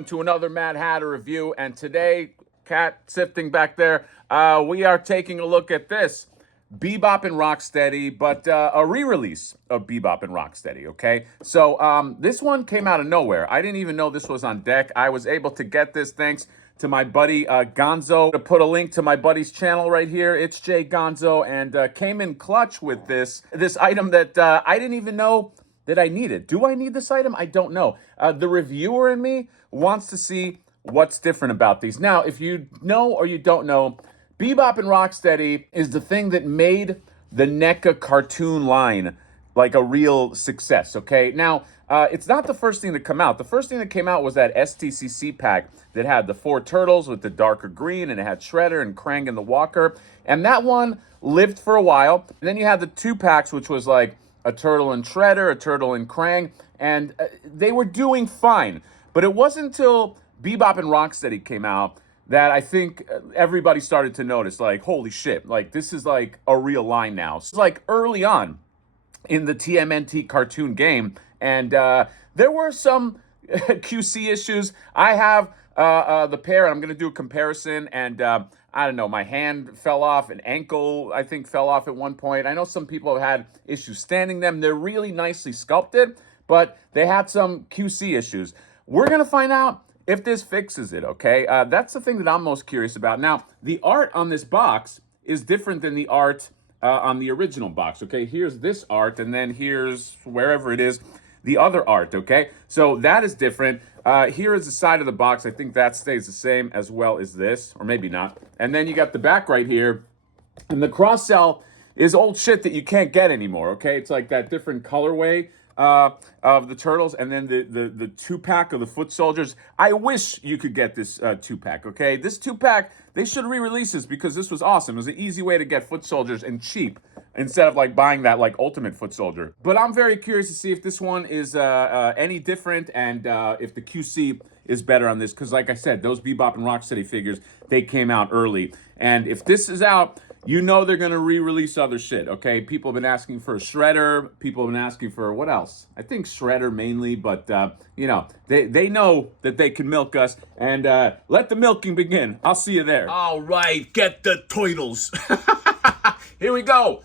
welcome to another Mad Hatter review. And today, cat sifting back there, we are taking a look at this BEBOP and ROCKSTEADY, but a re-release of BEBOP and ROCKSTEADY, okay? So this one came out of nowhere. I didn't even know this was on deck. I was able to get this thanks to my buddy Gonzo. To put a link to my buddy's channel right here, it's Jay Gonzo, and came in clutch with this item that I didn't even know that I needed. Do I need this item? I don't know. The reviewer in me wants to see what's different about these. Now, if you know or you don't know, BEBOP and ROCKSTEADY is the thing that made the NECA cartoon line like a real success, okay? Now, it's not the first thing to come out. The first thing that came out was that STCC pack that had the 4 turtles with the darker green, and it had Shredder and Krang and the Walker. And that one lived for a while. And then you had the 2 packs, which was like a turtle and Shredder, a turtle and Krang, and they were doing fine. But it wasn't until BEBOP and ROCKSTEADY came out that I think everybody started to notice, like, holy shit, like, this is like a real line now. It's like early on in the TMNT cartoon game, and there were some QC issues. I have the pair, and I'm going to do a comparison, and I don't know, my hand fell off, an ankle, I think, fell off at one point. I know some people have had issues standing them. They're really nicely sculpted, but they had some QC issues. We're going to find out if this fixes it, okay? That's the thing that I'm most curious about. Now, the art on this box is different than the art on the original box, okay? Here's this art, and then here's, wherever it is, the other art, okay? So that is different. Here is the side of the box. I think that stays the same as well as this, or maybe not. And then you got the back right here, and the cross-sell is old shit that you can't get anymore, okay? It's like that different colorway of the turtles, and then the 2-pack of the foot soldiers. I wish you could get this 2-pack, okay? This 2-pack, they should re-release this because this was awesome. It was an easy way to get foot soldiers and cheap instead of like buying that like ultimate foot soldier. But I'm very curious to see if this one is any different, and if the QC is better on this, because like I said, those BEBOP and ROCKSTEADY figures, they came out early. And if this is out, you know they're going to re-release other shit, okay? People have been asking for a Shredder. People have been asking for, what else? I think Shredder mainly, but, you know, they know that they can milk us. And let the milking begin. I'll see you there. All right, get the turtles. Here we go.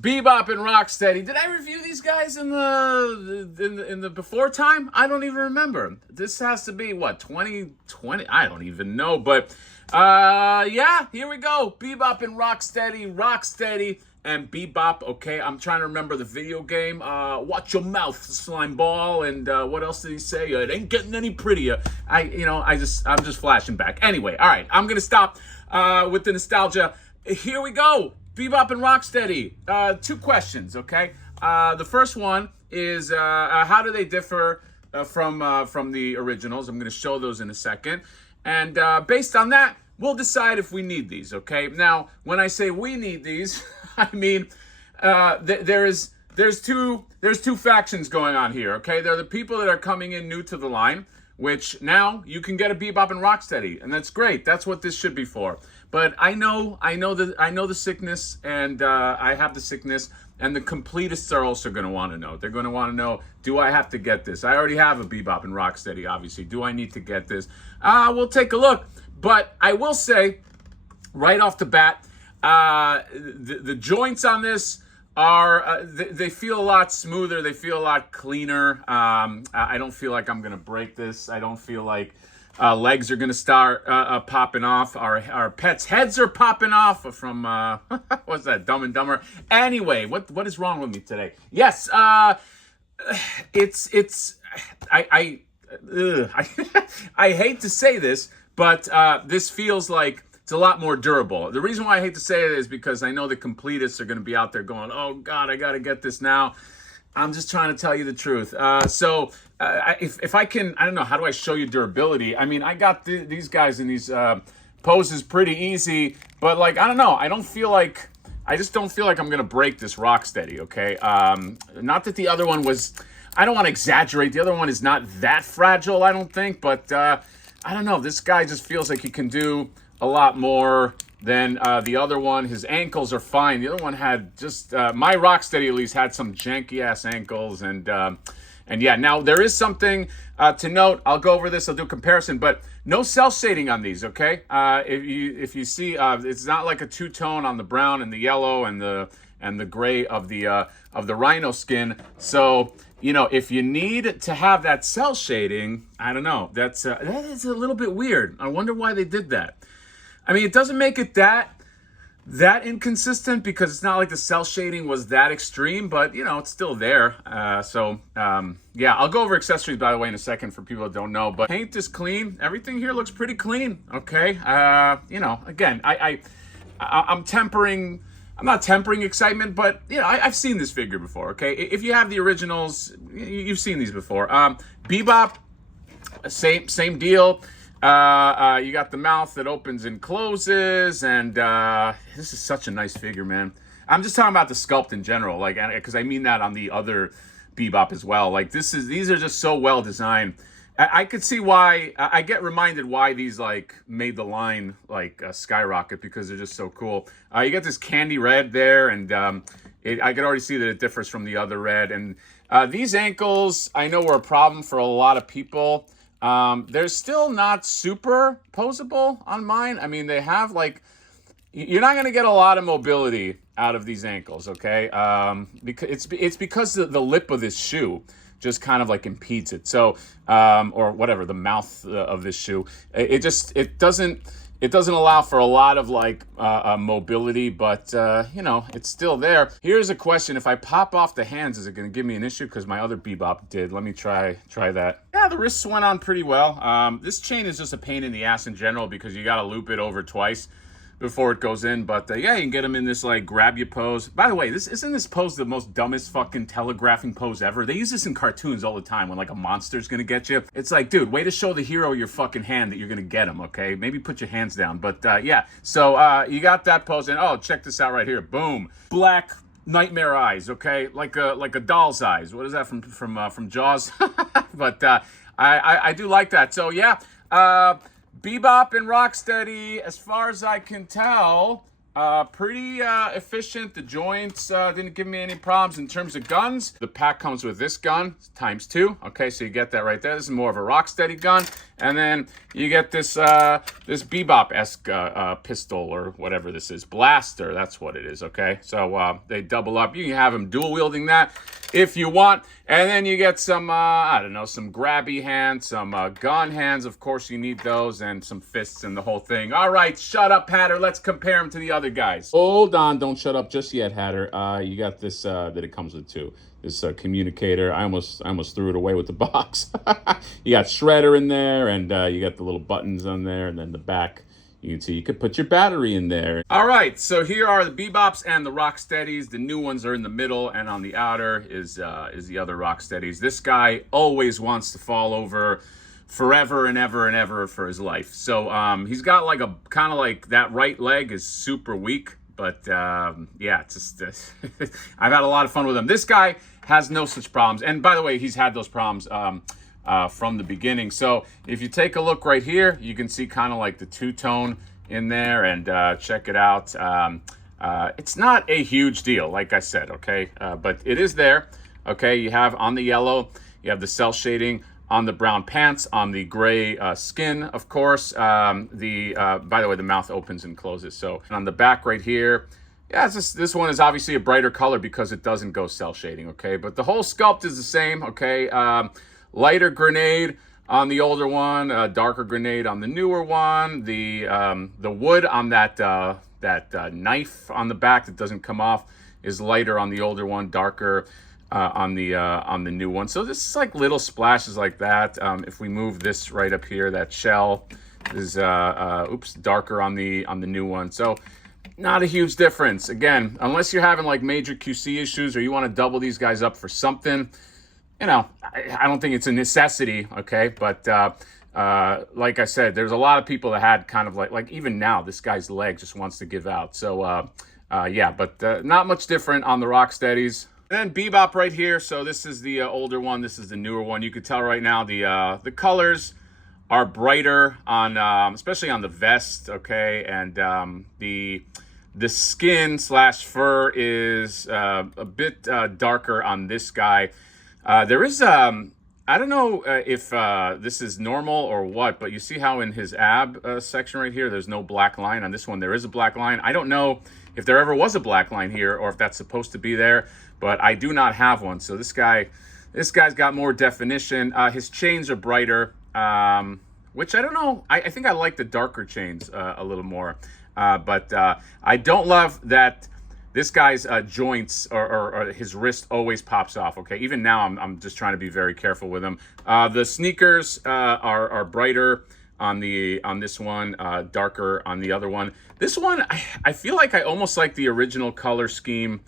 BEBOP and ROCKSTEADY. Did I review these guys in the before time? I don't even remember. This has to be, what, 2020? I don't even know, but yeah, here we go. BEBOP and ROCKSTEADY, and BEBOP. Okay, I'm trying to remember the video game. Watch your mouth, slime ball, and what else did he say? It ain't getting any prettier. I'm just flashing back. Anyway, all right, I'm gonna stop with the nostalgia. Here we go. BEBOP and ROCKSTEADY. 2 questions, okay? The first one is how do they differ from the originals? I'm going to show those in a second. And based on that, we'll decide if we need these, okay? Now, when I say we need these, I mean there's two factions going on here, okay? There are the people that are coming in new to the line, which now you can get a BEBOP and ROCKSTEADY, and that's great. That's what this should be for. But I know the sickness, and I have the sickness, and the completists are also going to want to know. They're going to want to know, do I have to get this? I already have a BEBOP and ROCKSTEADY, obviously. Do I need to get this? We'll take a look. But I will say, right off the bat, the joints on this are, they feel a lot smoother. They feel a lot cleaner. I don't feel like I'm going to break this. I don't feel like legs are going to start popping off. Our pets' heads are popping off from, what's that, Dumb and Dumber? Anyway, what is wrong with me today? Yes, I hate to say this, but this feels like it's a lot more durable. The reason why I hate to say it is because I know the completists are going to be out there going, oh, God, I got to get this now. I'm just trying to tell you the truth. If I can, I don't know, how do I show you durability? I mean, I got these guys in these poses pretty easy, but like, I don't know. I just don't feel like I'm going to break this ROCKSTEADY, okay? Not that the other one was, I don't want to exaggerate. The other one is not that fragile, I don't think, but I don't know. This guy just feels like he can do a lot more than the other one. His ankles are fine. The other one had just, my ROCKSTEADY at least had some janky-ass ankles, and And yeah, now there is something to note. I'll go over this. I'll do a comparison, but no cell shading on these. Okay, if you see, it's not like a two-tone on the brown and the yellow and the gray of the Rhi-no skin. So you know, if you need to have that cell shading, I don't know. That is a little bit weird. I wonder why they did that. I mean, it doesn't make it that inconsistent because it's not like the cell shading was that extreme, but you know, it's still there. Yeah, I'll go over accessories, by the way, in a second for people that don't know, but paint is clean. Everything here looks pretty clean. Okay. You know, again, I'm not tempering excitement, but you know, I've seen this figure before. Okay. If you have the originals, you've seen these before. BEBOP, same deal. You got the mouth that opens and closes, and this is such a nice figure, man. I'm just talking about the sculpt in general, like, because I mean that on the other BEBOP as well. Like, these are just so well designed. I could see why. I get reminded why these like made the line like skyrocket, because they're just so cool. You got this candy red there, and I could already see that it differs from the other red. And these ankles, I know, were a problem for a lot of people. They're still not super posable on mine. I mean, they have like, you're not going to get a lot of mobility out of these ankles, okay? Because it's because the lip of this shoe just kind of like impedes it. So, or whatever, the mouth of this shoe, it doesn't allow for a lot of like mobility, but you know, it's still there. Here's a question: if I pop off the hands, is it going to give me an issue? Because my other BEBOP did. Let me try that. Yeah, the wrists went on pretty well. This chain is just a pain in the ass in general because you got to loop it over twice before it goes in. But yeah, you can get them in this like grab you pose. By the way, isn't this pose the most dumbest fucking telegraphing pose ever? They use this in cartoons all the time when like a monster's gonna get you. It's like, dude, way to show the hero your fucking hand that you're gonna get him, okay? Maybe put your hands down. But yeah, so you got that pose, and oh, check this out right here. Boom. Black nightmare eyes, okay? Like a doll's eyes. What is that from Jaws? But I do like that. So yeah, BEBOP and ROCKSTEADY, as far as I can tell, pretty efficient. The joints didn't give me any problems. In terms of guns, the pack comes with this gun ×2. Okay, so you get that right there. This is more of a ROCKSTEADY gun. And then you get this this BEBOP-esque pistol, or whatever this is. Blaster, that's what it is, okay? So they double up. You can have them dual wielding that if you want. And then you get some, I don't know, some grabby hands, some gun hands. Of course, you need those, and some fists and the whole thing. All right, shut up, Hatter. Let's compare them to the other guys. Hold on, don't shut up just yet, Hatter. You got this that it comes with too. This communicator. I almost threw it away with the box. You got Shredder in there, and you got the little buttons on there, and then the back. You can see you could put your battery in there. All right, so here are the BEBOPs and the ROCKSTEADYs. The new ones are in the middle, and on the outer is the other ROCKSTEADYs. This guy always wants to fall over forever and ever for his life. So he's got like a kind of like that right leg is super weak, but yeah, it's just I've had a lot of fun with him. This guy has no such problems, and by the way, he's had those problems from the beginning. So if you take a look right here, you can see kind of like the two-tone in there, and check it out. It's not a huge deal, like I said, okay, but it is there. Okay, you have on the yellow, you have the cell shading on the brown pants, on the gray skin, of course. By the way, the mouth opens and closes. So on the back right here, yeah, this one is obviously a brighter color because it doesn't go cell shading, okay? But the whole sculpt is the same, okay? Lighter grenade on the older one, darker grenade on the newer one. The wood on that knife on the back that doesn't come off is lighter on the older one, darker on the new one. So this is like little splashes like that. If we move this right up here, that shell is darker on the new one. So not a huge difference. Again, unless you're having like major QC issues or you want to double these guys up for something, you know, I don't think it's a necessity, okay? But like I said, there's a lot of people that had kind of like even now, this guy's leg just wants to give out. So yeah, but not much different on the ROCKSTEADYs. And then BEBOP right here. So this is the older one. This is the newer one. You can tell right now the colors are brighter on, especially on the vest, okay? And the skin / fur is a bit darker on this guy. There is I don't know if this is normal or what, but you see how in his ab section right here, there's no black line. On this one, there is a black line. I don't know if there ever was a black line here or if that's supposed to be there, but I do not have one. So this guy's got more definition. His chains are brighter, which I don't know. I think I like the darker chains a little more, but I don't love that. This guy's joints or his wrist always pops off, okay? Even now, I'm just trying to be very careful with him. The sneakers are brighter on this one, darker on the other one. This one, I feel like I almost like the original color scheme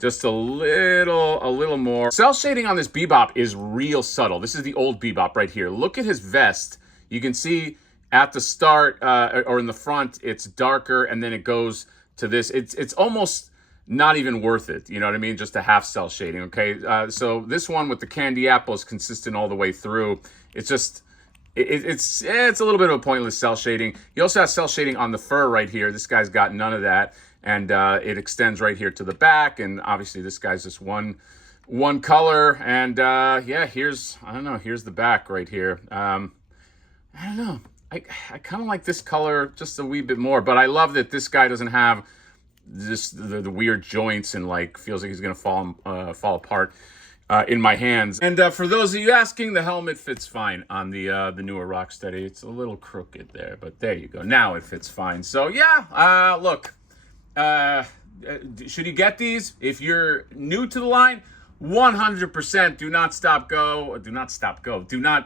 just a little more. Cell shading on this BEBOP is real subtle. This is the old BEBOP right here. Look at his vest. You can see at the start or in the front, it's darker, and then it goes to this. It's almost not even worth it, you know what I mean? Just a half cell shading, okay? So this one with the candy apple is consistent all the way through. It's just, it's a little bit of a pointless cell shading. You also have cell shading on the fur right here. This guy's got none of that, and it extends right here to the back, and obviously this guy's just one color, and yeah, here's, I don't know, here's the back right here. I don't know. I kind of like this color just a wee bit more, but I love that this guy doesn't have the weird joints and like feels like he's gonna fall apart in my hands. And for those of you asking, the helmet fits fine on the newer ROCKSTEADY. It's a little crooked there, but there you go. Now it fits fine. So yeah, look, should you get these? If you're new to the line, 100% do not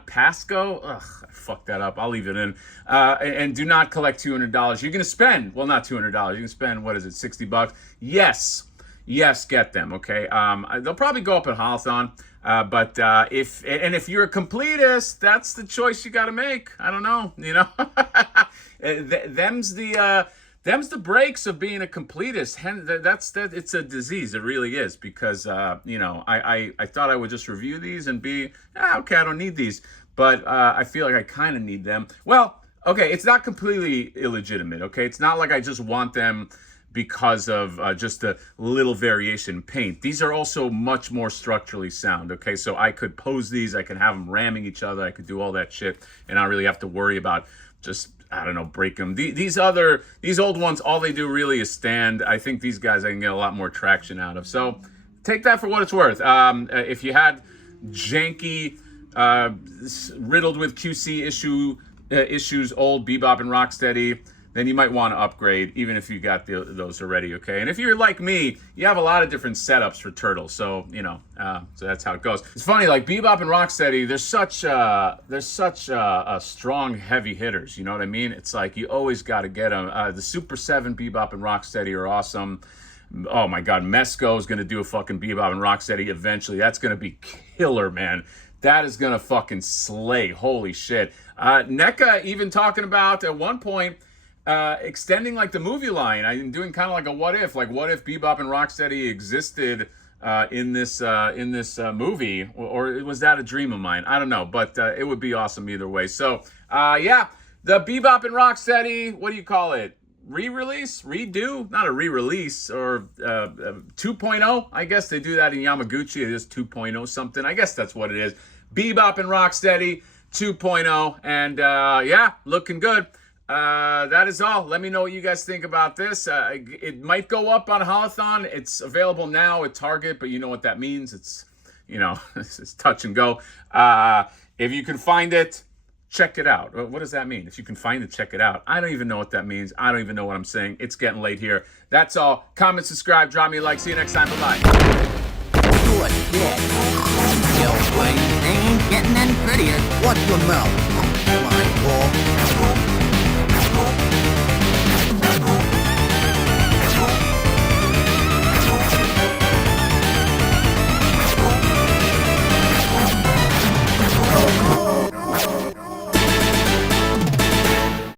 pass go. Ugh, I fucked that up. I'll leave it in. And do not collect $200. You're going to spend, well, not $200. You can spend, what is it, 60 bucks? Yes, get them, okay? They'll probably go up at Holothon. But if you're a completist, that's the choice you got to make. I don't know, you know? Them's the breaks of being a completist. It's a disease. It really is, because you know, I thought I would just review these and be okay, I don't need these, but I feel like I kind of need them. Well, okay, it's not completely illegitimate. Okay, it's not like I just want them because of just a little variation in paint. These are also much more structurally sound. Okay, so I could pose these, I can have them ramming each other, I could do all that shit, and not really have to worry about just, I don't know, break them. These old ones, all they do really is stand. I think these guys I can get a lot more traction out of. So take that for what it's worth. If you had janky, riddled with QC issues, old BEBOP and ROCKSTEADY, then you might want to upgrade, even if you got those already, okay? And if you're like me, you have a lot of different setups for turtles, so, you know, so that's how it goes. It's funny, like BEBOP and ROCKSTEADY, they're such strong, heavy hitters, you know what I mean? It's like you always got to get them. The Super 7 BEBOP and ROCKSTEADY are awesome. Oh my God, Mesco is going to do a fucking BEBOP and ROCKSTEADY eventually. That's going to be killer, man. That is going to fucking slay. Holy shit. NECA even talking about, at one point, extending like the movie line. I'm doing kind of like a what if BEBOP and ROCKSTEADY existed in this movie, or was that a dream of mine? I don't know, but it would be awesome either way. So yeah, the BEBOP and ROCKSTEADY, what do you call it? Re-release? Redo? Not a re-release, or 2.0? I guess they do that in Yamaguchi. It is 2.0 something. I guess that's what it is. BEBOP and ROCKSTEADY 2.0, and yeah, looking good. That is all. Let me know what you guys think about this. It might go up on Holothon. It's available now at Target, but you know what that means. It's, you know, it's touch and go. If you can find it, check it out. What does that mean? If you can find it, check it out. I don't even know what that means. I don't even know what I'm saying. It's getting late here. That's all. Comment, subscribe, drop me a like. See you next time. Bye-bye. Good. Still, ain't getting any prettier. Watch your mouth.